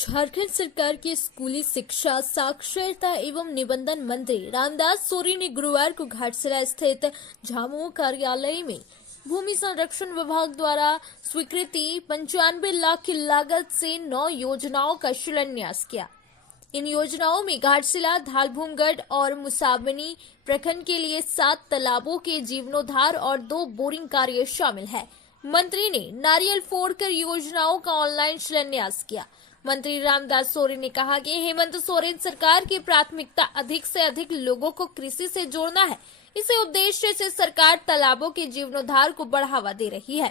झारखंड सरकार के स्कूली शिक्षा साक्षरता एवं निबंधन मंत्री रामदास सोरेन ने गुरुवार को घाटशिला स्थित झामुमो कार्यालय में भूमि संरक्षण विभाग द्वारा स्वीकृति 95 लाख की लागत से 9 योजनाओं का शिलान्यास किया। इन योजनाओं में घाटशिला, धालभूमगढ़ और मुसाबनी प्रखंड के लिए 7 तालाबों के जीर्णोद्धार और 2 बोरिंग कार्य शामिल है। मंत्री ने नारियल फोड़कर योजनाओं का ऑनलाइन शिलान्यास किया। मंत्री रामदास सोरेन ने कहा कि हेमंत सोरेन सरकार की प्राथमिकता अधिक से अधिक लोगों को कृषि से जोड़ना है। इसी उद्देश्य से सरकार तालाबों के जीर्णोद्धार को बढ़ावा दे रही है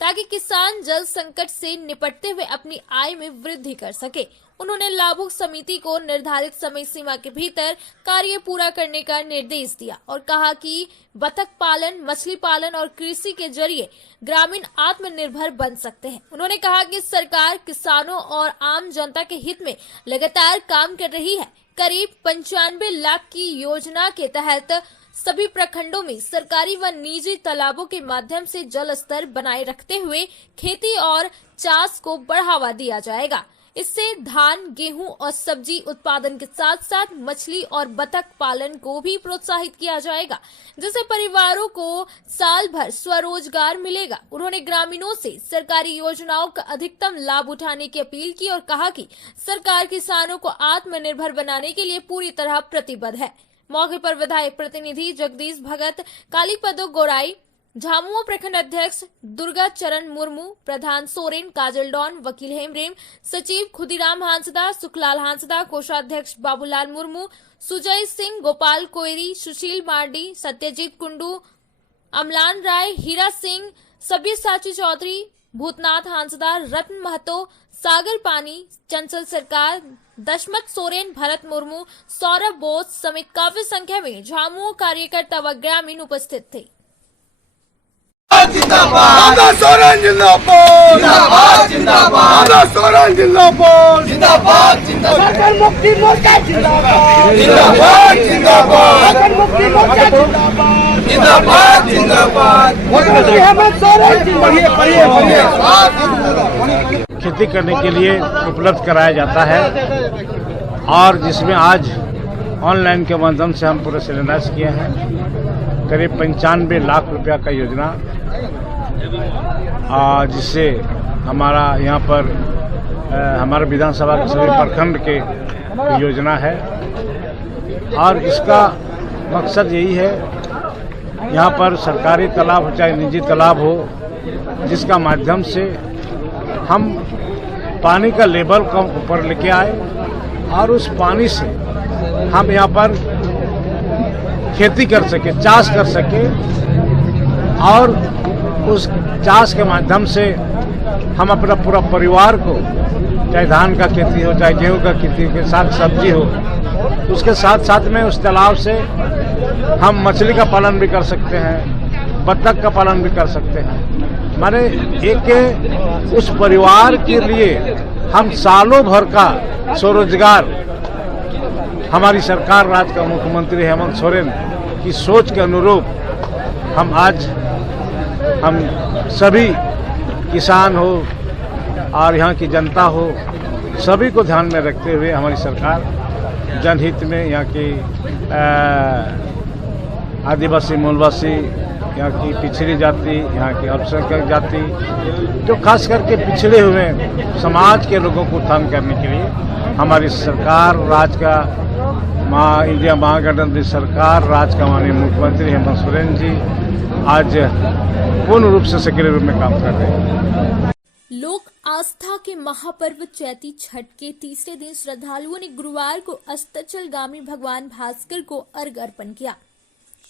ताकि किसान जल संकट से निपटते हुए अपनी आय में वृद्धि कर सके। उन्होंने लाभुक समिति को निर्धारित समय सीमा के भीतर कार्य पूरा करने का निर्देश दिया और कहा कि बतख पालन, मछली पालन और कृषि के जरिए ग्रामीण आत्मनिर्भर बन सकते हैं। उन्होंने कहा कि सरकार किसानों और आम जनता के हित में लगातार काम कर रही है। करीब 95 लाख की योजना के तहत सभी प्रखंडों में सरकारी व निजी तालाबों के माध्यम से जल स्तर बनाए रखते हुए खेती और चाष को बढ़ावा दिया जाएगा। इससे धान, गेहूं और सब्जी उत्पादन के साथ साथ मछली और बतख पालन को भी प्रोत्साहित किया जाएगा, जिससे परिवारों को साल भर स्वरोजगार मिलेगा। उन्होंने ग्रामीणों से सरकारी योजनाओं का अधिकतम लाभ उठाने की अपील की और कहा कि सरकार किसानों को आत्मनिर्भर बनाने के लिए पूरी तरह प्रतिबद्ध है। मौके पर विधायक प्रतिनिधि जगदीश भगत, कालीपदो गोराई, झामुमो प्रखंड अध्यक्ष दुर्गा चरण मुर्मू, प्रधान सोरेन, काजल डॉन, वकील हेमरेम, सचिव खुदीराम हांसदा, सुखलाल हांसदा, कोषाध्यक्ष बाबूलाल मुर्मू, सुजय सिंह, गोपाल कोयरी, सुशील मार्डी, सत्यजीत कुंडू, अमलान राय, हीरा सिंह, सब्यसाची चौधरी, भूतनाथ हांसदा, रत्न महतो, सागर पानी, चंचल सरकार, दशमत सोरेन, भरत मुर्मू, सौरभ बोस समेत काफी संख्या में झामुमो कार्यकर्ता व ग्रामीण उपस्थित थे। रामदास सोरेन जिंदाबाद, जिंदाबाद, जिंदाबाद। रामदास सोरेन जिंदाबाद, जिंदाबाद, जिंदाबाद। झारखंड मुक्ति मोर्चा जिंदाबाद, जिंदाबाद, जिंदाबाद। झारखंड मुक्ति मोर्चा जिंदाबाद, जिंदाबाद, जिंदाबाद। हेमंत सोरेन खेती करने के लिए उपलब्ध कराया जाता है और जिसमें आज ऑनलाइन के माध्यम से हम पूरे शिलान्यास किए हैं। करीब 95 लाख रुपया का योजना, जिससे हमारा यहाँ पर हमारा विधानसभा के सभी प्रखंड के योजना है और इसका मकसद यही है, यहाँ पर सरकारी तालाब हो चाहे निजी तालाब हो, जिसका माध्यम से हम पानी का लेवल कम ऊपर लेके आए और उस पानी से हम यहाँ पर खेती कर सके, चाष कर सके और उस चाष के माध्यम से हम अपना पूरा परिवार को, चाहे धान का खेती हो चाहे गेहूं का खेती के साथ सब्जी हो, उसके साथ साथ में उस तालाब से हम मछली का पालन भी कर सकते हैं, बत्तख का पालन भी कर सकते हैं। माने एक उस परिवार के लिए हम सालों भर का स्वरोजगार, हमारी सरकार, राज्य का मुख्यमंत्री हेमंत सोरेन की सोच के अनुरूप हम सभी किसान हो और यहाँ की जनता हो, सभी को ध्यान में रखते हुए हमारी सरकार जनहित में यहाँ की आदिवासी, मूलवासी, यहाँ की पिछड़ी जाति, यहाँ की अल्पसंख्यक जाति, जो खास करके पिछड़े हुए समाज के लोगों को उत्थान करने के लिए हमारी सरकार, राज्य का इंडिया महागठबंधन सरकार, राज्य का माननीय मुख्यमंत्री हेमंत सोरेन जी आज पूर्ण रूप से सक्रिय रूप में काम कर रहे हैं। लोक आस्था के महापर्व चैती छठ के तीसरे दिन श्रद्धालुओं ने गुरुवार को अस्ताचलगामी भगवान भास्कर को अर्घ अर्पण किया।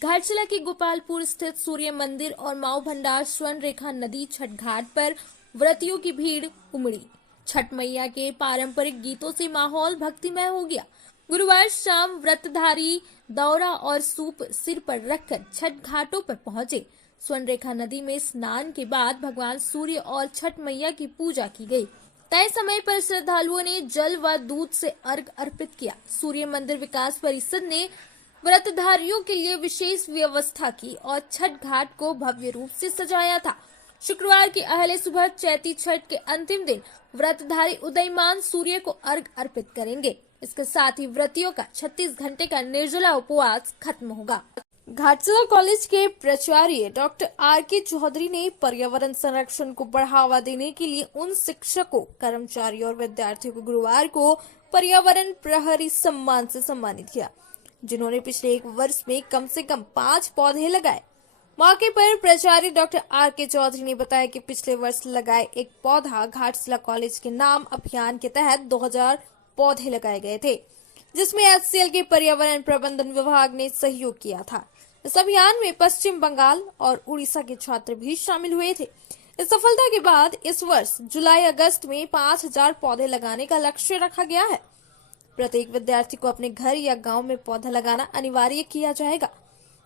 घाटशिला के गोपालपुर स्थित सूर्य मंदिर और माऊ भंडार स्वर्ण रेखा नदी छठ घाट पर व्रतियों की भीड़ उमड़ी। छठ मैया के पारंपरिक गीतों से माहौल भक्तिमय हो गया। गुरुवार शाम व्रतधारी दौरा और सूप सिर पर रखकर छठ घाटों पर पहुंचे। स्वर्ण रेखा नदी में स्नान के बाद भगवान सूर्य और छठ मैया की पूजा की गई। तय समय पर श्रद्धालुओं ने जल व दूध से अर्घ अर्पित किया। सूर्य मंदिर विकास परिषद ने व्रतधारियों के लिए विशेष व्यवस्था की और छठ घाट को भव्य रूप से सजाया था। शुक्रवार की अहले सुबह चैती छठ के अंतिम दिन व्रतधारी उदयमान सूर्य को अर्घ अर्पित करेंगे। इसके साथ ही व्रतियों का 36 घंटे का निर्जला उपवास खत्म होगा। घाटशिला कॉलेज के प्राचार्य डॉक्टर आर.के. चौधरी ने पर्यावरण संरक्षण को बढ़ावा देने के लिए उन शिक्षकों, कर्मचारियों और विद्यार्थियों को गुरुवार को पर्यावरण प्रहरी सम्मान से सम्मानित किया, जिन्होंने पिछले 1 वर्ष में कम से कम 5 पौधे लगाए। मौके पर प्राचार्य डॉक्टर आर.के. चौधरी ने बताया कि पिछले वर्ष लगाए एक पौधा घाटशिला कॉलेज के नाम अभियान के तहत 2000 पौधे लगाए गए थे, जिसमें HCL के पर्यावरण प्रबंधन विभाग ने सहयोग किया था। इस अभियान में पश्चिम बंगाल और उड़ीसा के छात्र भी शामिल हुए थे। इस सफलता के बाद इस वर्ष जुलाई-अगस्त में 5000 पौधे लगाने का लक्ष्य रखा गया है। प्रत्येक विद्यार्थी को अपने घर या गांव में पौधा लगाना अनिवार्य किया जाएगा।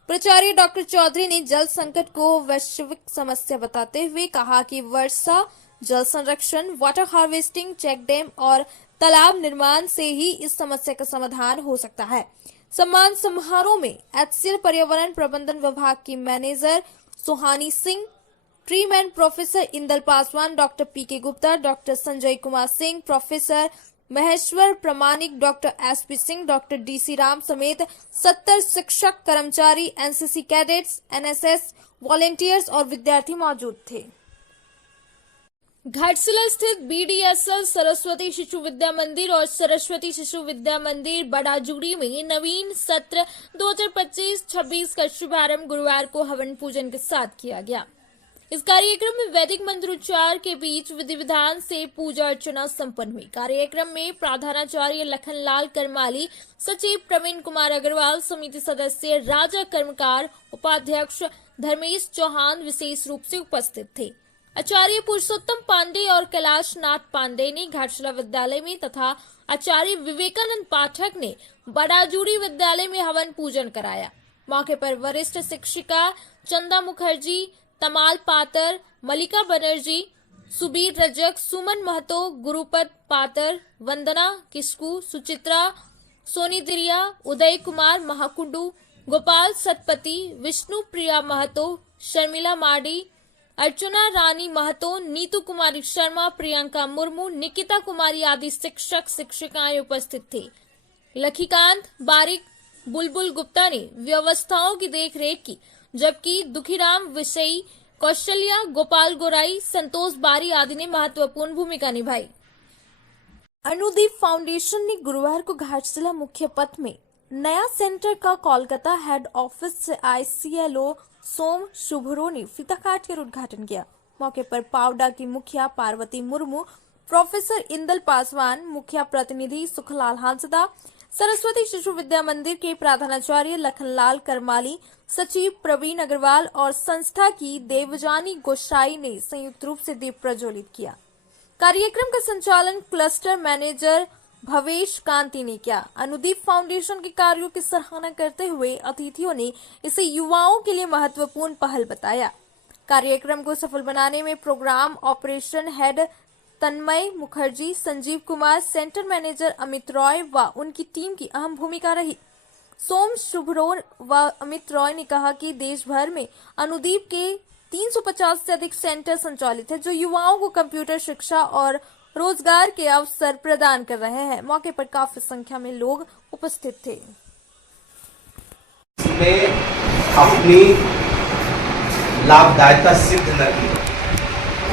प्राचार्य डॉक्टर चौधरी ने जल संकट को वैश्विक समस्या बताते हुए कहा कि वर्षा जल संरक्षण, वाटर हार्वेस्टिंग, चेक डैम और तालाब निर्माण से ही इस समस्या का समाधान हो सकता है। सम्मान समारोह में HCL पर्यावरण प्रबंधन विभाग की manager Suhani Singh, treeman professor Indal Paswan, doctor P K. Gupta, doctor Sanjay Kumar Singh, professor Maheshwar Pramanik, doctor S.P. Singh, doctor D.C. Ram समेत 70 शिक्षक, कर्मचारी, NCC कैडेट्स, NSS वॉलेंटियर्स और विद्यार्थी मौजूद थे। घाटशिला स्थित BDSL सरस्वती शिशु विद्या मंदिर और सरस्वती शिशु विद्या मंदिर बड़ाजूड़ी में नवीन सत्र 2025-26 का शुभारंभ गुरुवार को हवन पूजन के साथ किया गया। इस कार्यक्रम में वैदिक मंत्रोच्चार के बीच विधि विधान से पूजा अर्चना संपन्न हुई। कार्यक्रम में प्रधानाचार्य लखनलाल करमाली, सचिव प्रवीण कुमार अग्रवाल, समिति सदस्य राजा कर्मकार, उपाध्यक्ष धर्मेश चौहान विशेष रूप से उपस्थित थे। आचार्य पुरुषोत्तम पांडे और कैलाश नाथ पांडे ने घाटशिला विद्यालय में तथा आचार्य विवेकानंद पाठक ने बड़ाजूड़ी विद्यालय में हवन पूजन कराया। मौके पर वरिष्ठ शिक्षिका चंदा मुखर्जी, तमाल पातर, मलिका बनर्जी, सुबीर रजक, सुमन महतो, गुरुपत पातर, वंदना किस्कू, सुचित्रा सोनी दिरिया, उदय कुमार महाकुंडू, गोपाल सतपति, विष्णु प्रिया महतो, शर्मिला माडी, अर्चना रानी महतो, नीतू कुमारी शर्मा, प्रियंका मुर्मू, निकिता कुमारी आदि शिक्षक शिक्षिकाएं उपस्थित थे। लखीकांत बारिक, बुलबुल गुप्ता ने व्यवस्थाओं की देखरेख की, जबकि दुखीराम विषयी, कौशल्या, गोपाल गोराई, संतोष बारी आदि ने महत्वपूर्ण भूमिका निभाई। अनुदीप फाउंडेशन ने गुरुवार को घाटशिला मुख्य पथ में नया सेंटर का कोलकाता हेड ऑफिस से ICLO सोम शुभरो ने फीता काट कर उद्घाटन किया। मौके पर पावडा की मुखिया पार्वती मुर्मू, प्रोफेसर इंदल पासवान, मुखिया प्रतिनिधि सुखलाल हांसदा, सरस्वती शिशु विद्या मंदिर के प्रधानाचार्य लखनलाल करमाली, सचिव प्रवीण अग्रवाल और संस्था की देवजानी गोसाई ने संयुक्त रूप से दीप प्रज्वलित किया। कार्यक्रम का संचालन क्लस्टर मैनेजर भवेश कांति ने किया। अनुदीप फाउंडेशन के कार्यों की सराहना करते हुए अतिथियों ने इसे युवाओं के लिए महत्वपूर्ण पहल बताया। कार्यक्रम को सफल बनाने में प्रोग्राम ऑपरेशन हेड तन्मय मुखर्जी, संजीव कुमार, सेंटर मैनेजर अमित रॉय व उनकी टीम की अहम भूमिका रही। सोम शुभरो व अमित रॉय ने कहा कि देश भर में अनुदीप के 350 से अधिक सेंटर संचालित है, जो युवाओं को कंप्यूटर शिक्षा और रोजगार के अवसर प्रदान कर रहे हैं। मौके पर काफी संख्या में लोग उपस्थित थे। इसमें अपनी लाभदायिता सिद्ध न की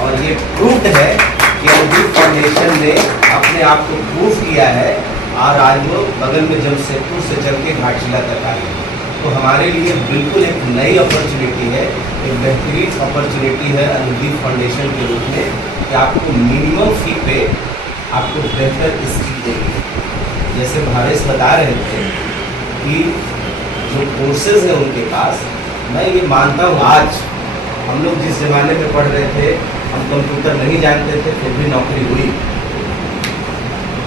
और ये प्रूव्ड है कि अनुदीप फाउंडेशन ने अपने आप को प्रूव किया है और आज वो बगल में जमशेदपुर से चल के घाटशिला तक आ गए। तो हमारे लिए बिल्कुल एक नई अपॉर्चुनिटी है, एक बेहतरीन अपॉर्चुनिटी है अनुदीप फाउंडेशन के रूप में कि आपको मिनिमम फी पे आपको बेहतर स्किल देंगे। जैसे भावेश बता रहे थे कि जो कोर्सेज हैं उनके पास, मैं ये मानता हूँ आज हम लोग जिस ज़माने में पढ़ रहे थे, हम कंप्यूटर नहीं जानते थे फिर भी नौकरी हुई,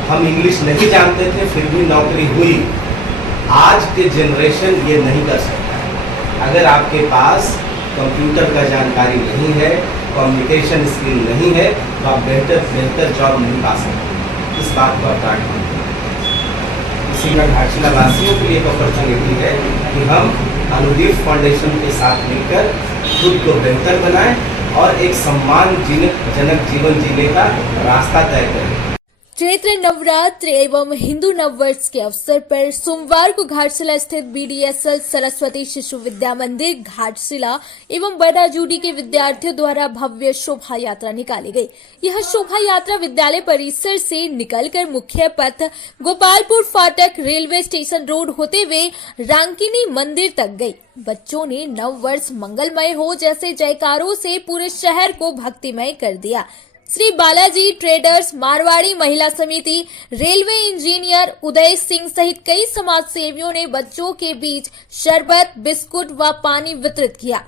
हम इंग्लिश नहीं जानते थे फिर भी नौकरी हुई। आज के जनरेशन ये नहीं कर सकता है। अगर आपके पास कंप्यूटर का जानकारी नहीं है, कम्युनिकेशन स्किल नहीं है, तो आप बेहतर जॉब नहीं पा सकते। इस बात को आप याद रखें। इसी में घाटशिला वासियों के लिए एक अपॉर्चुनिटी है कि हम अनुदीप फाउंडेशन के साथ मिलकर खुद को बेहतर बनाएं और एक सम्मानजनक जीवन जीने का रास्ता तय करें। चैत्र नवरात्र एवं हिंदू नववर्ष के अवसर पर सोमवार को घाटशिला स्थित बीडीएसएल सरस्वती शिशु विद्या मंदिर घाटशिला एवं बड़ाजूडी के विद्यार्थियों द्वारा भव्य शोभा यात्रा निकाली गई। यह शोभा यात्रा विद्यालय परिसर से निकलकर मुख्य पथ गोपालपुर फाटक रेलवे स्टेशन रोड होते हुए रांकिनी मंदिर तक गई। बच्चों ने नव वर्ष मंगलमय हो जैसे जयकारों से पूरे शहर को भक्तिमय कर दिया। श्री बालाजी ट्रेडर्स, मारवाड़ी महिला समिति, रेलवे इंजीनियर उदय सिंह सहित कई समाज सेवियों ने बच्चों के बीच शरबत, बिस्कुट व पानी वितरित किया।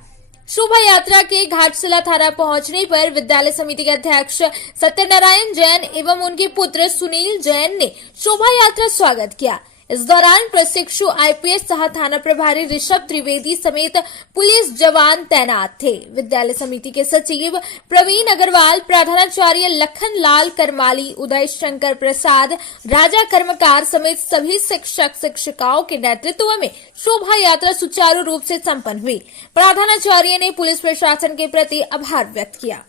शोभा यात्रा के घाटशिला थाना पहुंचने पर विद्यालय समिति के अध्यक्ष सत्यनारायण जैन एवं उनके पुत्र सुनील जैन ने शोभा यात्रा स्वागत किया। इस दौरान प्रशिक्षु आईपीएस सह थाना प्रभारी ऋषभ त्रिवेदी समेत पुलिस जवान तैनात थे। विद्यालय समिति के सचिव प्रवीण अग्रवाल, प्रधानाचार्य लखन लाल करमाली, उदय शंकर प्रसाद, राजा कर्मकार समेत सभी शिक्षक शिक्षिकाओं के नेतृत्व में शोभा यात्रा सुचारू रूप से संपन्न हुई। प्रधानाचार्य ने पुलिस प्रशासन के प्रति आभार व्यक्त किया।